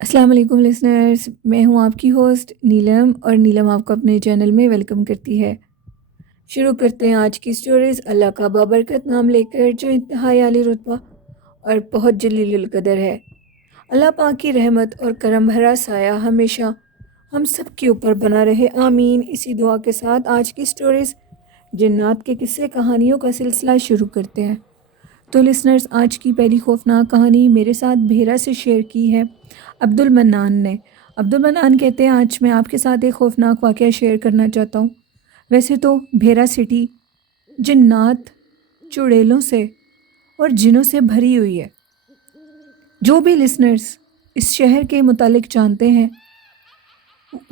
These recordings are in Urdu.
السلام علیکم لسنرز، میں ہوں آپ کی ہوسٹ نیلم، اور نیلم آپ کو اپنے چینل میں ویلکم کرتی ہے۔ شروع کرتے ہیں آج کی سٹوریز اللہ کا بابرکت نام لے کر، جو انتہائی عالی رتبہ اور بہت جلیل القدر ہے۔ اللہ پاک کی رحمت اور کرم بھرا سایہ ہمیشہ ہم سب کے اوپر بنا رہے، آمین۔ اسی دعا کے ساتھ آج کی سٹوریز جنات کے قصے کہانیوں کا سلسلہ شروع کرتے ہیں۔ تو لسنرز، آج کی پہلی خوفناک کہانی میرے ساتھ بھیرا سے شیئر کی ہے عبد المنان نے۔ عبد المنان کہتے ہیں، آج میں آپ کے ساتھ ایک خوفناک واقعہ شیئر کرنا چاہتا ہوں۔ ویسے تو بھیرا سٹی جنات، چڑیلوں سے اور جنوں سے بھری ہوئی ہے۔ جو بھی لسنرز اس شہر کے متعلق جانتے ہیں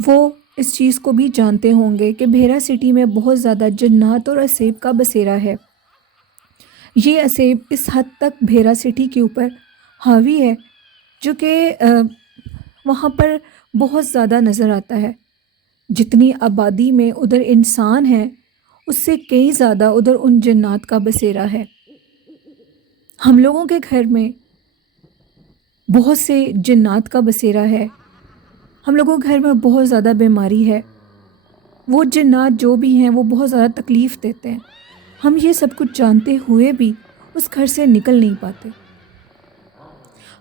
وہ اس چیز کو بھی جانتے ہوں گے کہ بھیرا سٹی میں بہت زیادہ جنات اور اسیب کا بسیرا ہے۔ یہ اسیب اس حد تک بھیرا سٹی کے اوپر حاوی ہے جو کہ وہاں پر بہت زیادہ نظر آتا ہے۔ جتنی آبادی میں ادھر انسان ہیں، اس سے کئی زیادہ ادھر ان جنات کا بسیرا ہے۔ ہم لوگوں کے گھر میں بہت سے جنات کا بسیرا ہے۔ ہم لوگوں کے گھر میں بہت زیادہ بیماری ہے۔ وہ جنات جو بھی ہیں وہ بہت زیادہ تکلیف دیتے ہیں۔ ہم یہ سب کچھ جانتے ہوئے بھی اس گھر سے نکل نہیں پاتے۔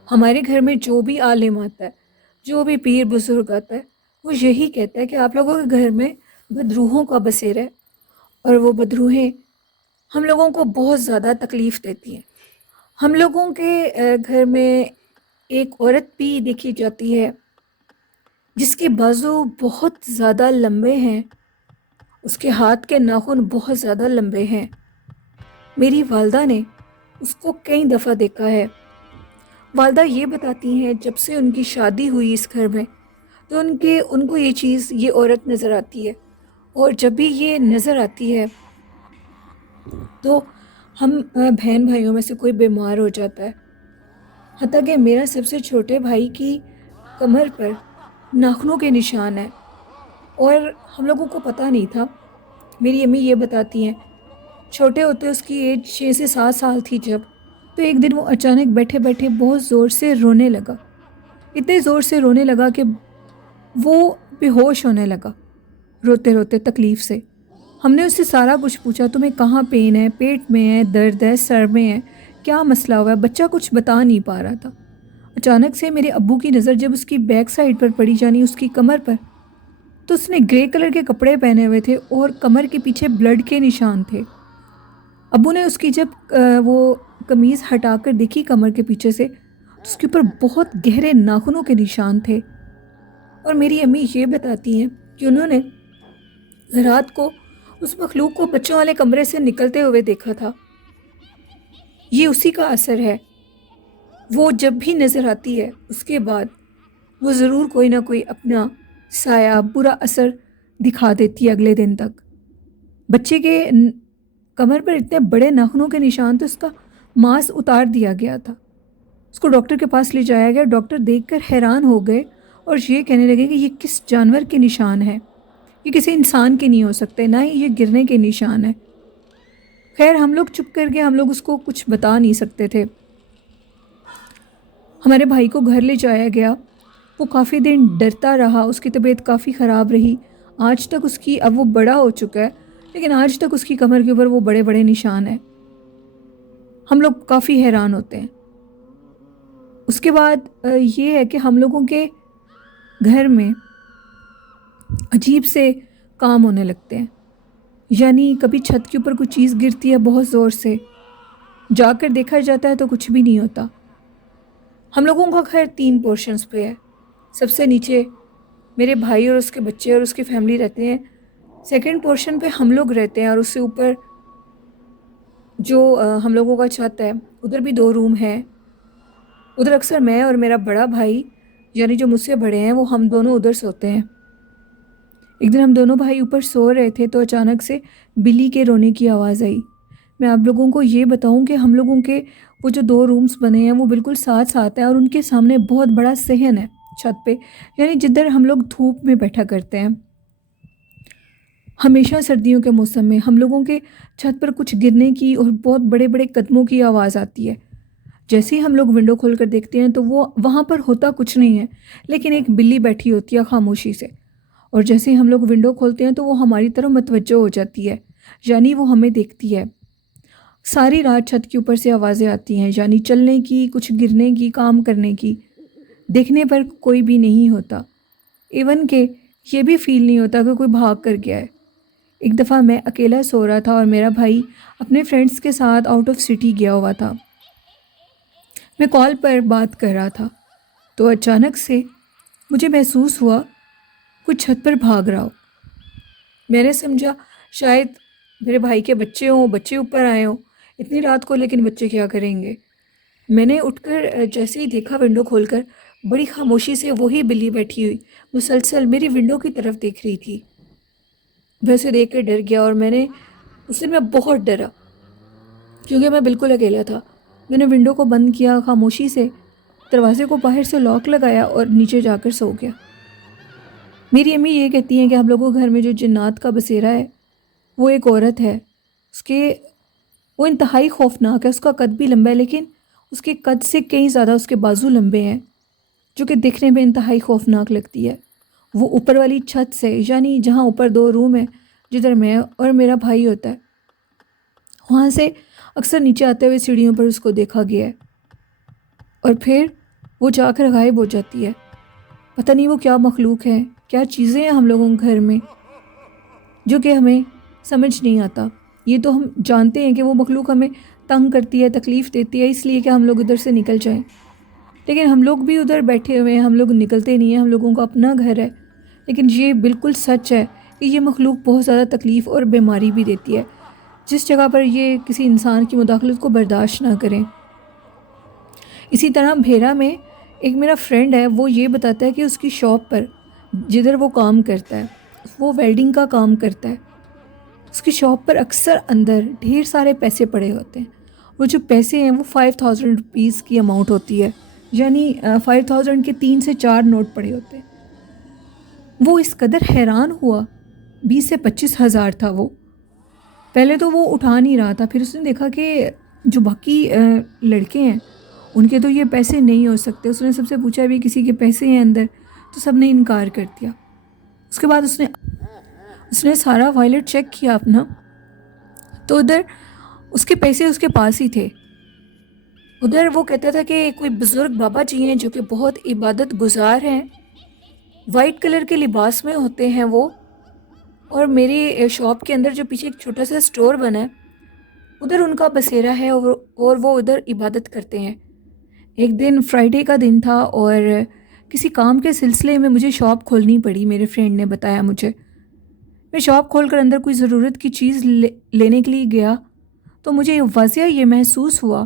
ہمارے گھر میں جو بھی عالم آتا ہے، جو بھی پیر بزرگ آتا ہے، وہ یہی کہتا ہے کہ آپ لوگوں کے گھر میں بدروحوں کا بسیرا ہے، اور وہ بدروحیں ہم لوگوں کو بہت زیادہ تکلیف دیتی ہیں۔ ہم لوگوں کے گھر میں ایک عورت بھی دیکھی جاتی ہے جس کے بازو بہت زیادہ لمبے ہیں، اس کے ہاتھ کے ناخن بہت زیادہ لمبے ہیں۔ میری والدہ نے اس کو کئی دفعہ دیکھا ہے۔ والدہ یہ بتاتی ہیں جب سے ان کی شادی ہوئی اس گھر میں، تو ان کو یہ عورت نظر آتی ہے، اور جب بھی یہ نظر آتی ہے تو ہم بہن بھائیوں میں سے کوئی بیمار ہو جاتا ہے۔ حتیٰ کہ میرا سب سے چھوٹے بھائی کی کمر پر ناخنوں کے نشان ہیں، اور ہم لوگوں کو پتہ نہیں تھا۔ میری امی یہ بتاتی ہیں، چھوٹے ہوتے اس کی ایج 6 سے 7 سال تھی جب، تو ایک دن وہ اچانک بیٹھے بیٹھے بہت زور سے رونے لگا۔ اتنے زور سے رونے لگا کہ وہ بے ہوش ہونے لگا، روتے روتے تکلیف سے۔ ہم نے اس سے سارا کچھ پوچھا، تمہیں کہاں پین ہے، پیٹ میں ہے، درد ہے، سر میں ہے، کیا مسئلہ ہوا ہے؟ بچہ کچھ بتا نہیں پا رہا تھا۔ اچانک سے میرے ابو کی نظر جب اس کی بیک سائڈ پر پڑی، یعنی اس کی کمر پر، تو اس نے گرے کلر کے کپڑے پہنے ہوئے تھے اور کمر کے پیچھے بلڈ کے نشان تھے۔ ابو نے اس کی جب وہ قمیض ہٹا کر دیکھی کمر کے پیچھے سے، تو اس کے اوپر بہت گہرے ناخنوں کے نشان تھے۔ اور میری امی یہ بتاتی ہیں کہ انہوں نے رات کو اس مخلوق کو بچوں والے کمرے سے نکلتے ہوئے دیکھا تھا۔ یہ اسی کا اثر ہے۔ وہ جب بھی نظر آتی ہے اس کے بعد وہ ضرور کوئی نہ کوئی اپنا سایہ، برا اثر دکھا دیتی ہے اگلے دن تک۔ بچے کے کمر پر اتنے بڑے ناخنوں کے نشان، تو اس کا ماس اتار دیا گیا تھا۔ اس کو ڈاکٹر کے پاس لے جایا گیا۔ ڈاکٹر دیکھ کر حیران ہو گئے اور یہ کہنے لگے کہ یہ کس جانور کے نشان ہے، یہ کسی انسان کے نہیں ہو سکتے، نہ ہی یہ گرنے کے نشان ہے۔ خیر، ہم لوگ چپ کر کے، ہم لوگ اس کو کچھ بتا نہیں سکتے تھے۔ ہمارے بھائی کو گھر لے جایا گیا۔ وہ کافی دن ڈرتا رہا، اس کی طبیعت کافی خراب رہی۔ آج تک اب وہ بڑا ہو چکا ہے، لیکن آج تک اس کی کمر کے اوپر وہ بڑے بڑے نشان ہیں۔ ہم لوگ کافی حیران ہوتے ہیں۔ اس کے بعد یہ ہے کہ ہم لوگوں کے گھر میں عجیب سے کام ہونے لگتے ہیں، یعنی کبھی چھت کے اوپر کوئی چیز گرتی ہے بہت زور سے، جا کر دیکھا جاتا ہے تو کچھ بھی نہیں ہوتا۔ ہم لوگوں کا گھر 3 پورشنز پہ ہے۔ سب سے نیچے میرے بھائی اور اس کے بچے اور اس کی فیملی رہتے ہیں۔ سیکنڈ پورشن پہ ہم لوگ رہتے ہیں، اور اس سے اوپر جو ہم لوگوں کا چھت ہے، ادھر بھی 2 روم ہیں۔ ادھر اکثر میں اور میرا بڑا بھائی، یعنی جو مجھ سے بڑے ہیں، وہ ہم دونوں ادھر سوتے ہیں۔ ایک دن ہم دونوں بھائی اوپر سو رہے تھے تو اچانک سے بلی کے رونے کی آواز آئی۔ میں آپ لوگوں کو یہ بتاؤں کہ ہم لوگوں کے وہ جو 2 رومز بنے ہیں وہ بالکل ساتھ ساتھ ہیں، اور ان کے سامنے بہت بڑا صحن ہے چھت پہ، یعنی جدھر ہم لوگ دھوپ میں بیٹھا کرتے ہیں۔ ہمیشہ سردیوں کے موسم میں ہم لوگوں کے چھت پر کچھ گرنے کی اور بہت بڑے بڑے قدموں کی آواز آتی ہے۔ جیسے ہی ہم لوگ ونڈو کھول کر دیکھتے ہیں تو وہ وہاں پر ہوتا کچھ نہیں ہے، لیکن ایک بلی بیٹھی ہوتی ہے خاموشی سے، اور جیسے ہی ہم لوگ ونڈو کھولتے ہیں تو وہ ہماری طرف متوجہ ہو جاتی ہے، یعنی وہ ہمیں دیکھتی ہے۔ ساری رات چھت کے اوپر سے آوازیں آتی ہیں، یعنی چلنے کی، کچھ گرنے کی، کام کرنے کی۔ دیکھنے پر کوئی بھی نہیں ہوتا، ایون کہ یہ بھی فیل نہیں ہوتا کہ کوئی بھاگ کر گیا ہے۔ ایک دفعہ میں اکیلا سو رہا تھا اور میرا بھائی اپنے فرینڈس کے ساتھ آؤٹ آف سٹی گیا ہوا تھا۔ میں کال پر بات کر رہا تھا تو اچانک سے مجھے محسوس ہوا کوئی چھت پر بھاگ رہا ہو۔ میں نے سمجھا شاید میرے بھائی کے بچے ہوں، بچے اوپر آئے ہوں اتنی رات کو، لیکن بچے کیا کریں گے۔ میں نے اٹھ کر جیسے ہی دیکھا ونڈو کھول کر، بڑی خاموشی سے وہی بلی بیٹھی ہوئی مسلسل میری ونڈو کی طرف دیکھ رہی تھی۔ میں اسے دیکھ کر ڈر گیا، اور اس سے میں بہت ڈرا کیونکہ میں بالکل اکیلا تھا۔ میں نے ونڈو کو بند کیا، خاموشی سے دروازے کو باہر سے لاک لگایا اور نیچے جا کر سو گیا۔ میری امی یہ کہتی ہیں کہ ہم لوگوں کے گھر میں جو جنات کا بسیرا ہے وہ ایک عورت ہے۔ وہ انتہائی خوفناک ہے، اس کا قد بھی لمبا ہے، لیکن اس کے قد سے کئی زیادہ اس کے بازو لمبے ہیں، جو کہ دیکھنے میں انتہائی خوفناک لگتی ہے۔ وہ اوپر والی چھت سے، یعنی جہاں اوپر 2 روم ہیں جدھر میں اور میرا بھائی ہوتا ہے، وہاں سے اکثر نیچے آتے ہوئے سیڑھیوں پر اس کو دیکھا گیا ہے، اور پھر وہ جا کر غائب ہو جاتی ہے۔ پتہ نہیں وہ کیا مخلوق ہے، کیا چیزیں ہیں ہم لوگوں کے گھر میں جو کہ ہمیں سمجھ نہیں آتا۔ یہ تو ہم جانتے ہیں کہ وہ مخلوق ہمیں تنگ کرتی ہے، تکلیف دیتی ہے، اس لیے کہ ہم لوگ ادھر سے نکل جائیں، لیکن ہم لوگ بھی ادھر بیٹھے ہوئے ہیں، ہم لوگ نکلتے نہیں ہیں، ہم لوگوں کا اپنا گھر ہے۔ لیکن یہ بالکل سچ ہے کہ یہ مخلوق بہت زیادہ تکلیف اور بیماری بھی دیتی ہے، جس جگہ پر یہ کسی انسان کی مداخلت کو برداشت نہ کریں۔ اسی طرح بھیرا میں ایک میرا فرینڈ ہے، وہ یہ بتاتا ہے کہ اس کی شاپ پر جدھر وہ کام کرتا ہے، وہ ویلڈنگ کا کام کرتا ہے، اس کی شاپ پر اکثر اندر ڈھیر سارے پیسے پڑے ہوتے ہیں۔ وہ جو پیسے ہیں وہ 5000 روپیز کی اماؤنٹ ہوتی ہے، یعنی 5000 کے 3 سے 4 نوٹ پڑے ہوتے ہیں۔ وہ اس قدر حیران ہوا، 20 سے 25 ہزار تھا وہ۔ پہلے تو وہ اٹھا نہیں رہا تھا، پھر اس نے دیکھا کہ جو باقی لڑکے ہیں ان کے تو یہ پیسے نہیں ہو سکتے۔ اس نے سب سے پوچھا بھی کسی کے پیسے ہیں اندر، تو سب نے انکار کر دیا۔ اس کے بعد اس نے سارا وائلٹ چیک کیا اپنا، تو ادھر اس کے پیسے اس کے پاس ہی تھے۔ ادھر وہ کہتا تھا کہ کوئی بزرگ بابا جی ہیں جو کہ بہت عبادت گزار ہیں، وائٹ کلر کے لباس میں ہوتے ہیں وہ، اور میری شاپ کے اندر جو پیچھے ایک چھوٹا سا سٹور بنا ہے ادھر ان کا بسیرا ہے، اور وہ ادھر عبادت کرتے ہیں۔ ایک دن فرائیڈے کا دن تھا، اور کسی کام کے سلسلے میں مجھے شاپ کھولنی پڑی، میرے فرینڈ نے بتایا مجھے۔ میں شاپ کھول کر اندر کوئی ضرورت کی چیز لینے کے لیے گیا تو مجھے واضح یہ محسوس ہوا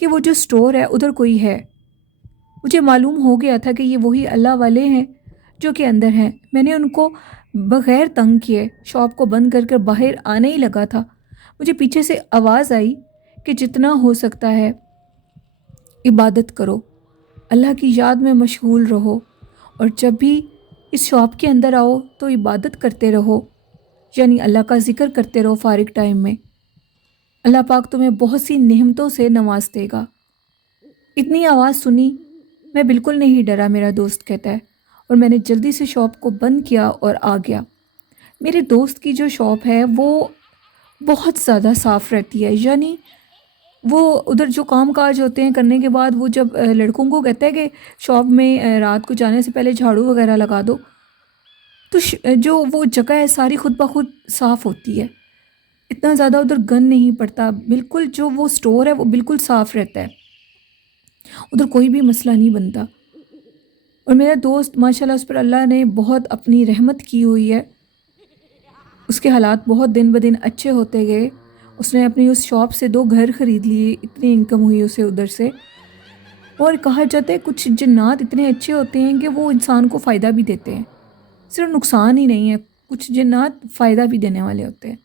کہ وہ جو سٹور ہے ادھر کوئی ہے۔ مجھے معلوم ہو گیا تھا کہ یہ وہی اللہ والے ہیں جو کہ اندر ہیں۔ میں نے ان کو بغیر تنگ کیے شاپ کو بند کر باہر آنے ہی لگا تھا، مجھے پیچھے سے آواز آئی کہ جتنا ہو سکتا ہے عبادت کرو، اللہ کی یاد میں مشغول رہو، اور جب بھی اس شاپ کے اندر آؤ تو عبادت کرتے رہو، یعنی اللہ کا ذکر کرتے رہو فارغ ٹائم میں۔ اللہ پاک تمہیں بہت سی نعمتوں سے نواز دے گا۔ اتنی آواز سنی، میں بالکل نہیں ڈرا، میرا دوست کہتا ہے، اور میں نے جلدی سے شاپ کو بند کیا اور آ گیا۔ میرے دوست کی جو شاپ ہے وہ بہت زیادہ صاف رہتی ہے، یعنی وہ ادھر جو کام کاج ہوتے ہیں کرنے کے بعد وہ جب لڑکوں کو کہتا ہے کہ شاپ میں رات کو جانے سے پہلے جھاڑو وغیرہ لگا دو، تو جو وہ جگہ ہے ساری خود بخود صاف ہوتی ہے، اتنا زیادہ ادھر گند نہیں پڑتا، بالکل جو وہ سٹور ہے وہ بالکل صاف رہتا ہے، ادھر کوئی بھی مسئلہ نہیں بنتا۔ اور میرا دوست ماشاءاللہ اس پر اللہ نے بہت اپنی رحمت کی ہوئی ہے، اس کے حالات بہت دن بدن اچھے ہوتے گئے۔ اس نے اپنی اس شاپ سے 2 گھر خرید لیے، اتنی انکم ہوئی اسے ادھر سے۔ اور کہا جاتا ہے کچھ جنات اتنے اچھے ہوتے ہیں کہ وہ انسان کو فائدہ بھی دیتے ہیں، صرف نقصان ہی نہیں ہے، کچھ جنات فائدہ بھی دینے والے ہوتے ہیں۔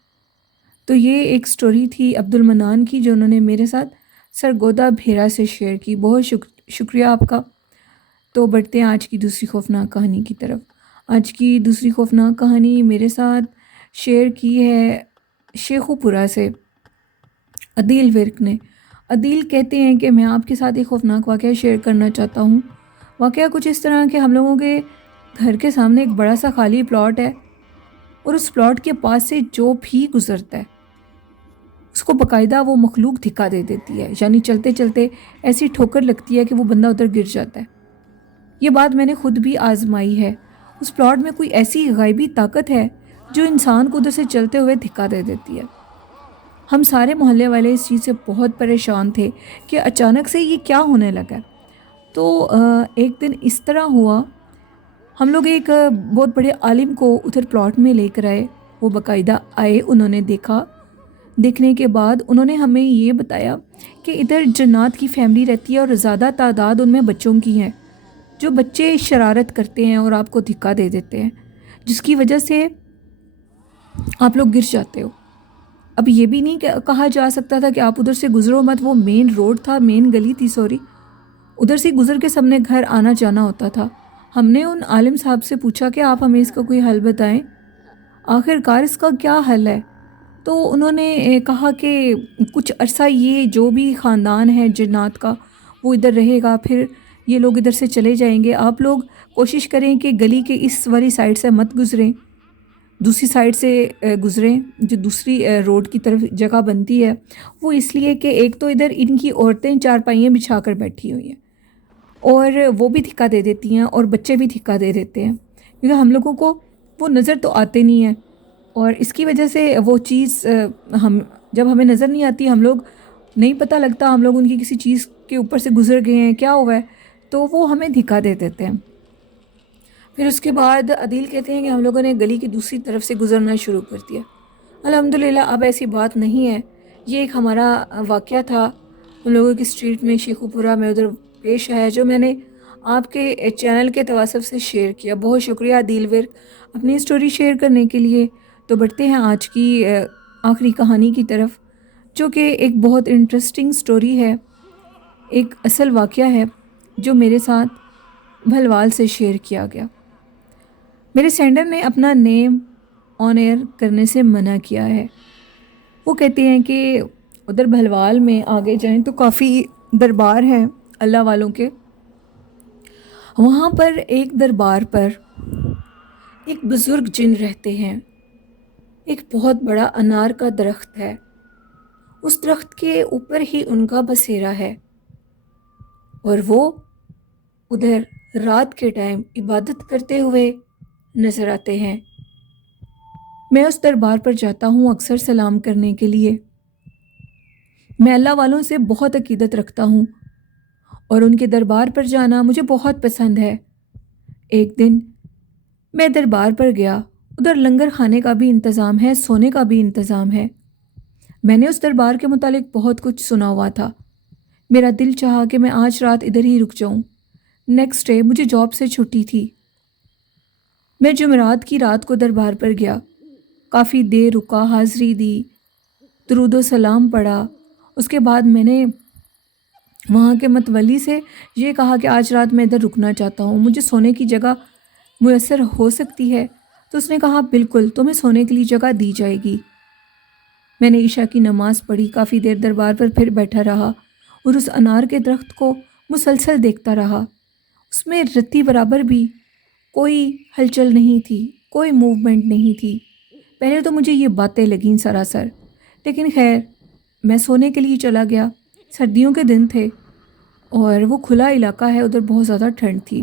تو یہ ایک سٹوری تھی عبد المنان کی جو انہوں نے میرے ساتھ سرگودا بھیرا سے شیئر کی۔ بہت شکریہ آپ کا۔ تو بڑھتے ہیں آج کی دوسری خوفناک کہانی کی طرف۔ آج کی دوسری خوفناک کہانی میرے ساتھ شیئر کی ہے شیخو پورہ سے عدیل ورک نے۔ عدیل کہتے ہیں کہ میں آپ کے ساتھ ایک خوفناک واقعہ شیئر کرنا چاہتا ہوں۔ واقعہ کچھ اس طرح کہ ہم لوگوں کے گھر کے سامنے ایک بڑا سا خالی پلاٹ ہے، اور اس پلاٹ کے پاس سے جو بھی گزرتا ہے اس کو باقاعدہ وہ مخلوق دھکا دے دیتی ہے، یعنی چلتے چلتے ایسی ٹھوکر لگتی ہے کہ وہ بندہ ادھر گر جاتا ہے۔ یہ بات میں نے خود بھی آزمائی ہے۔ اس پلاٹ میں کوئی ایسی غائبی طاقت ہے جو انسان کو ادھر سے چلتے ہوئے دھکا دے دیتی ہے۔ ہم سارے محلے والے اس چیز سے بہت پریشان تھے کہ اچانک سے یہ کیا ہونے لگا ہے۔ تو ایک دن اس طرح ہوا، ہم لوگ ایک بہت بڑے عالم کو ادھر پلاٹ میں لے کر آئے۔ وہ باقاعدہ آئے، انہوں نے دیکھا، دیکھنے کے بعد انہوں نے ہمیں یہ بتایا کہ ادھر جنات کی فیملی رہتی ہے، اور زیادہ تعداد ان میں بچوں کی ہے، جو بچے شرارت کرتے ہیں اور آپ کو دھکا دے دیتے ہیں، جس کی وجہ سے آپ لوگ گر جاتے ہو۔ اب یہ بھی نہیں کہا جا سکتا تھا کہ آپ ادھر سے گزرو مت، وہ مین روڈ تھا، مین گلی تھی، سوری، ادھر سے گزر کے سب نے گھر آنا جانا ہوتا تھا۔ ہم نے ان عالم صاحب سے پوچھا کہ آپ ہمیں اس کا کوئی حل بتائیں، آخر کار اس کا کیا حل ہے؟ تو انہوں نے کہا کہ کچھ عرصہ یہ جو بھی خاندان ہے جنات کا وہ ادھر رہے گا، پھر یہ لوگ ادھر سے چلے جائیں گے۔ آپ لوگ کوشش کریں کہ گلی کے اس والی سائڈ سے مت گزریں، دوسری سائڈ سے گزریں، جو دوسری روڈ کی طرف جگہ بنتی ہے۔ وہ اس لیے کہ ایک تو ادھر ان کی عورتیں چارپائیاں بچھا کر بیٹھی ہوئی ہیں، اور وہ بھی دھکا دے دیتی ہیں، اور بچے بھی دھکا دے دیتے ہیں، کیونکہ ہم لوگوں کو وہ نظر تو آتے نہیں ہیں، اور اس کی وجہ سے وہ چیز جب ہمیں نظر نہیں آتی، ہم لوگ نہیں پتہ لگتا ہم لوگ ان کی کسی چیز کے اوپر سے گزر گئے ہیں، کیا ہوا ہے، تو وہ ہمیں دھکا دے دیتے ہیں۔ پھر اس کے بعد عدیل کہتے ہیں کہ ہم لوگوں نے گلی کی دوسری طرف سے گزرنا شروع کر دیا۔ الحمدللہ اب ایسی بات نہیں ہے۔ یہ ایک ہمارا واقعہ تھا ہم لوگوں کی اسٹریٹ میں، شیخو پورہ میں ادھر پیش آیا، جو میں نے آپ کے چینل کے تواسط سے شیئر کیا۔ بہت شکریہ عدیل ورک اپنی اسٹوری شیئر کرنے کے لیے۔ تو بڑھتے ہیں آج کی آخری کہانی کی طرف، جو کہ ایک بہت انٹرسٹنگ سٹوری ہے، ایک اصل واقعہ ہے جو میرے ساتھ بھلوال سے شیئر کیا گیا۔ میرے سینڈر نے اپنا نیم آن ایئر کرنے سے منع کیا ہے۔ وہ کہتے ہیں کہ ادھر بھلوال میں آگے جائیں تو کافی دربار ہیں اللہ والوں کے۔ وہاں پر ایک دربار پر ایک بزرگ جن رہتے ہیں۔ ایک بہت بڑا انار کا درخت ہے، اس درخت کے اوپر ہی ان کا بسیرا ہے، اور وہ ادھر رات کے ٹائم عبادت کرتے ہوئے نظر آتے ہیں۔ میں اس دربار پر جاتا ہوں اکثر سلام کرنے کے لیے۔ میں اللہ والوں سے بہت عقیدت رکھتا ہوں، اور ان کے دربار پر جانا مجھے بہت پسند ہے۔ ایک دن میں دربار پر گیا، ادھر لنگر کھانے کا بھی انتظام ہے، سونے کا بھی انتظام ہے۔ میں نے اس دربار کے متعلق بہت کچھ سنا ہوا تھا۔ میرا دل چاہا کہ میں آج رات ادھر ہی رک جاؤں۔ نیکسٹ ڈے مجھے جاب سے چھٹی تھی۔ میں جمعرات کی رات کو دربار پر گیا، کافی دیر رکا، حاضری دی، درود و سلام پڑھا۔ اس کے بعد میں نے وہاں کے متولی سے یہ کہا کہ آج رات میں ادھر رکنا چاہتا ہوں، مجھے سونے کی جگہ میسر ہو سکتی ہے؟ تو اس نے کہا بالکل، تمہیں سونے کے لیے جگہ دی جائے گی۔ میں نے عشاء کی نماز پڑھی، کافی دیر دربار پر پھر بیٹھا رہا، اور اس انار کے درخت کو مسلسل دیکھتا رہا۔ اس میں رتی برابر بھی کوئی ہلچل نہیں تھی، کوئی موومنٹ نہیں تھی۔ پہلے تو مجھے یہ باتیں لگیں سراسر، لیکن خیر میں سونے کے لیے چلا گیا۔ سردیوں کے دن تھے، اور وہ کھلا علاقہ ہے، ادھر بہت زیادہ ٹھنڈ تھی۔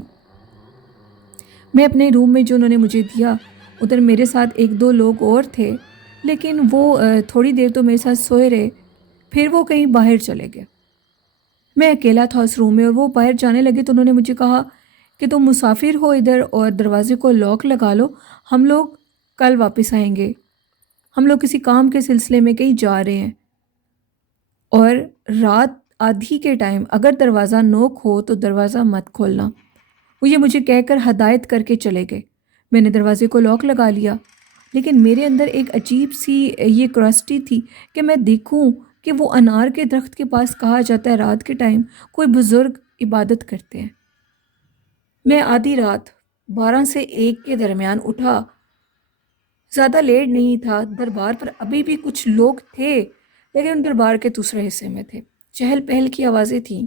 میں اپنے روم میں جو انہوں نے مجھے دیا، ادھر میرے ساتھ ایک دو لوگ اور تھے، لیکن وہ تھوڑی دیر تو میرے ساتھ سوئے رہے، پھر وہ کہیں باہر چلے گئے۔ میں اکیلا تھا اس روم میں، اور وہ باہر جانے لگے تو انہوں نے مجھے کہا کہ تم مسافر ہو ادھر، اور دروازے کو لاک لگا لو، ہم لوگ کل واپس آئیں گے، ہم لوگ کسی کام کے سلسلے میں کہیں جا رہے ہیں، اور رات آدھی کے ٹائم اگر دروازہ نوک ہو تو دروازہ مت کھولنا۔ وہ یہ مجھے کہہ کر ہدایت کر کے چلے گئے۔ میں نے دروازے کو لاک لگا لیا، لیکن میرے اندر ایک عجیب سی یہ کیوریوسٹی تھی کہ میں دیکھوں کہ وہ انار کے درخت کے پاس کہا جاتا ہے رات کے ٹائم کوئی بزرگ عبادت کرتے ہیں۔ میں آدھی رات 12 سے 1 کے درمیان اٹھا، زیادہ لیٹ نہیں تھا، دربار پر ابھی بھی کچھ لوگ تھے، لیکن دربار کے دوسرے حصے میں تھے۔ چہل پہل کی آوازیں تھیں۔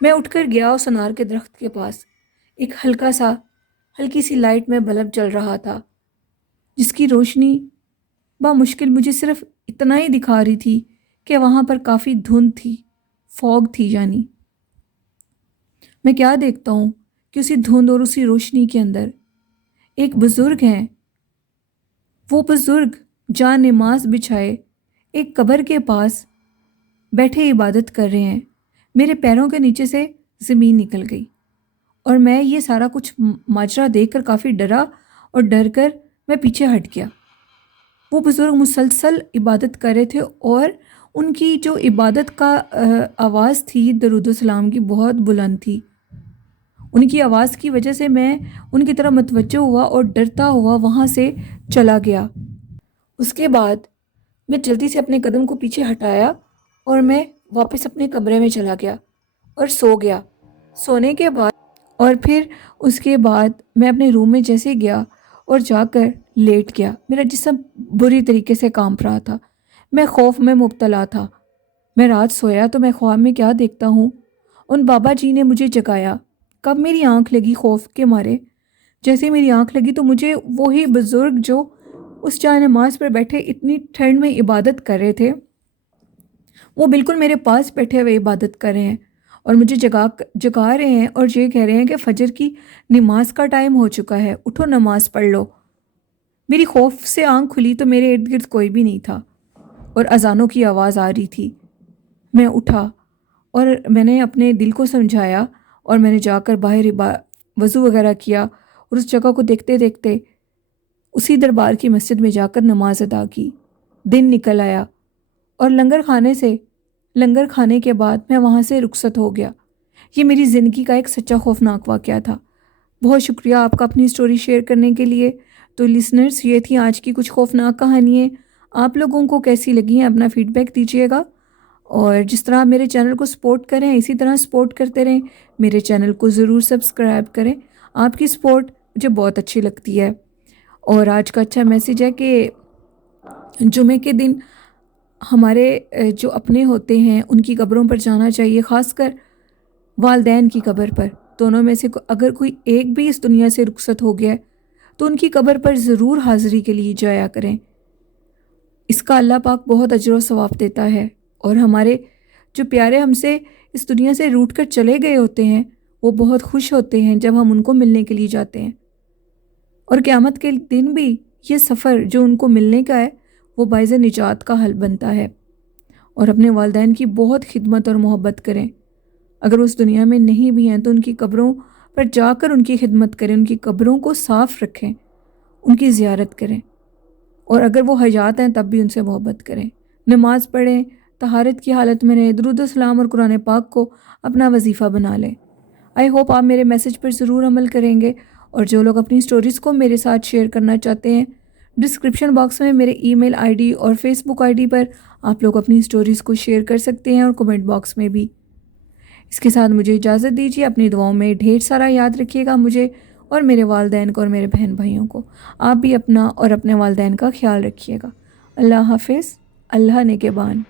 میں اٹھ کر گیا اس انار کے درخت کے پاس۔ ایک ہلکی سی لائٹ میں بلب جل رہا تھا، جس کی روشنی بامشکل مجھے صرف اتنا ہی دکھا رہی تھی کہ وہاں پر کافی دھند تھی، فوگ تھی یعنی۔ میں کیا دیکھتا ہوں کہ اسی دھند اور اسی روشنی کے اندر ایک بزرگ ہیں۔ وہ بزرگ جاں نماز بچھائے ایک قبر کے پاس بیٹھے عبادت کر رہے ہیں۔ میرے پیروں کے نیچے سے زمین نکل گئی اور میں یہ سارا کچھ ماجرا دیکھ کر کافی ڈرا اور ڈر کر میں پیچھے ہٹ گیا۔ وہ بزرگ مسلسل عبادت کر رہے تھے اور ان کی جو عبادت کا آواز تھی درود و سلام کی بہت بلند تھی۔ ان کی آواز کی وجہ سے میں ان کی طرف متوجہ ہوا اور ڈرتا ہوا وہاں سے چلا گیا۔ اس کے بعد میں جلدی سے اپنے قدم کو پیچھے ہٹایا اور میں واپس اپنے کمرے میں چلا گیا اور سو گیا۔ سونے کے بعد اور پھر اس کے بعد میں اپنے روم میں جیسے گیا اور جا کر لیٹ گیا۔ میرا جسم بری طریقے سے کانپ رہا تھا، میں خوف میں مبتلا تھا۔ میں رات سویا تو میں خواب میں کیا دیکھتا ہوں، ان بابا جی نے مجھے جگایا۔ کب میری آنکھ لگی خوف کے مارے، جیسے میری آنکھ لگی تو مجھے وہی بزرگ جو اس جائے نماز پر بیٹھے اتنی ٹھنڈ میں عبادت کر رہے تھے، وہ بالکل میرے پاس بیٹھے ہوئے عبادت کر رہے ہیں اور مجھے جگا رہے ہیں اور یہ کہہ رہے ہیں کہ فجر کی نماز کا ٹائم ہو چکا ہے، اٹھو نماز پڑھ لو۔ میری خوف سے آنکھ کھلی تو میرے ارد گرد کوئی بھی نہیں تھا اور اذانوں کی آواز آ رہی تھی۔ میں اٹھا اور میں نے اپنے دل کو سمجھایا اور میں نے جا کر باہر وضو وغیرہ کیا اور اس جگہ کو دیکھتے دیکھتے اسی دربار کی مسجد میں جا کر نماز ادا کی۔ دن نکل آیا اور لنگر کھانے کے بعد میں وہاں سے رخصت ہو گیا۔ یہ میری زندگی کا ایک سچا خوفناک واقعہ تھا۔ بہت شکریہ آپ کا اپنی سٹوری شیئر کرنے کے لیے۔ تو لسنرز، یہ تھی آج کی کچھ خوفناک کہانیاں۔ آپ لوگوں کو کیسی لگی ہیں اپنا فیڈ بیک دیجیے گا، اور جس طرح آپ میرے چینل کو سپورٹ کریں اسی طرح سپورٹ کرتے رہیں۔ میرے چینل کو ضرور سبسکرائب کریں، آپ کی سپورٹ مجھے بہت اچھی لگتی ہے۔ اور آج کا اچھا میسیج ہے کہ جمعے کے دن ہمارے جو اپنے ہوتے ہیں ان کی قبروں پر جانا چاہیے، خاص کر والدین کی قبر پر۔ دونوں میں سے اگر کوئی ایک بھی اس دنیا سے رخصت ہو گیا ہے تو ان کی قبر پر ضرور حاضری کے لیے جایا کریں۔ اس کا اللہ پاک بہت اجر و ثواب دیتا ہے، اور ہمارے جو پیارے ہم سے اس دنیا سے روٹ کر چلے گئے ہوتے ہیں وہ بہت خوش ہوتے ہیں جب ہم ان کو ملنے کے لیے جاتے ہیں، اور قیامت کے دن بھی یہ سفر جو ان کو ملنے کا ہے وہ باعث نجات کا حل بنتا ہے۔ اور اپنے والدین کی بہت خدمت اور محبت کریں۔ اگر وہ اس دنیا میں نہیں بھی ہیں تو ان کی قبروں پر جا کر ان کی خدمت کریں، ان کی قبروں کو صاف رکھیں، ان کی زیارت کریں، اور اگر وہ حیات ہیں تب بھی ان سے محبت کریں۔ نماز پڑھیں، طہارت کی حالت میں رہیں، درود و سلام اور قرآن پاک کو اپنا وظیفہ بنا لیں۔ آئی ہوپ آپ میرے میسیج پر ضرور عمل کریں گے، اور جو لوگ اپنی سٹوریز کو میرے ساتھ شیئر کرنا چاہتے ہیں، ڈسکرپشن باکس میں میرے ای میل آئی ڈی اور فیس بک آئی ڈی پر آپ لوگ اپنی سٹوریز کو شیئر کر سکتے ہیں، اور کمنٹ باکس میں بھی۔ اس کے ساتھ مجھے اجازت دیجیے، اپنی دعاؤں میں ڈھیر سارا یاد رکھیے گا مجھے اور میرے والدین کو اور میرے بہن بھائیوں کو۔ آپ بھی اپنا اور اپنے والدین کا خیال رکھیے گا۔ اللہ حافظ، اللہ نگہبان۔